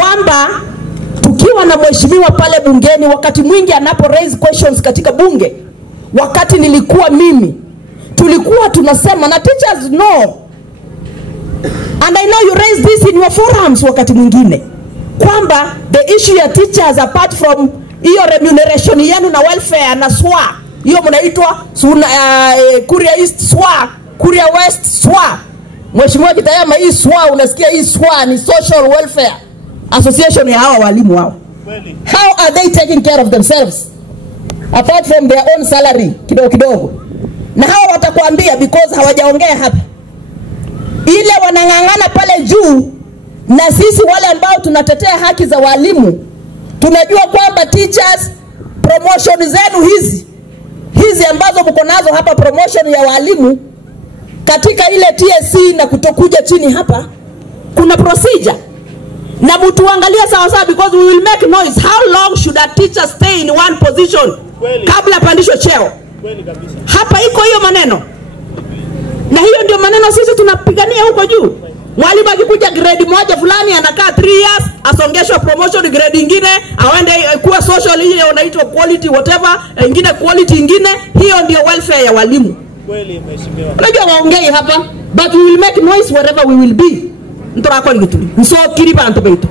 kwamba tukiwa na mheshimiwa pale bungeni, wakati mwingi anapo raise questions katika bunge, wakati nilikuwa mimi, tulikuwa tunasema na teachers know, and I know you raise this in your forums wakati mwingine, kwamba the issue ya teachers apart from hiyo remuneration yenu na welfare na SWA, hiyo mnaitwa Kuria East SWA, Kuria West SWA. Mheshimiwa Kitayama, hii SWA unasikia, hii SWA ni Social Welfare Association ya hawa walimu wao. How are they taking care of themselves apart from their own salary kidogo kidogo? Na hawa watakuambia because hawajaongea hapa, ile wanangangana pale juu. Na sisi wale ambao tunatetea haki za walimu tunajua kwamba teachers promotion zenu hizi ambazo mko nazo hapa, promotion ya walimu katika ile TSC na kutokuja chini hapa, kuna procedure na mtu angalia sawa sawa, because we will make noise. How long should a teacher stay in one position kabla pandishwe cheo? Hapa iko hiyo maneno, na hiyo ndio maneno sisi tunapigania huko juu. Mwalimu akikuja grade moja fulani anakaa 3 years, asongeshwa promotion grade nyingine, aende kuwa social, ile unaitwa quality whatever, nyingine quality nyingine. Hiyo ndio welfare ya walimu. Kweli mheshimiwa. Unajua waongei hapa, but we will make noise wherever we will be. Ntorako ni kitu. Nso kiri bantu beito.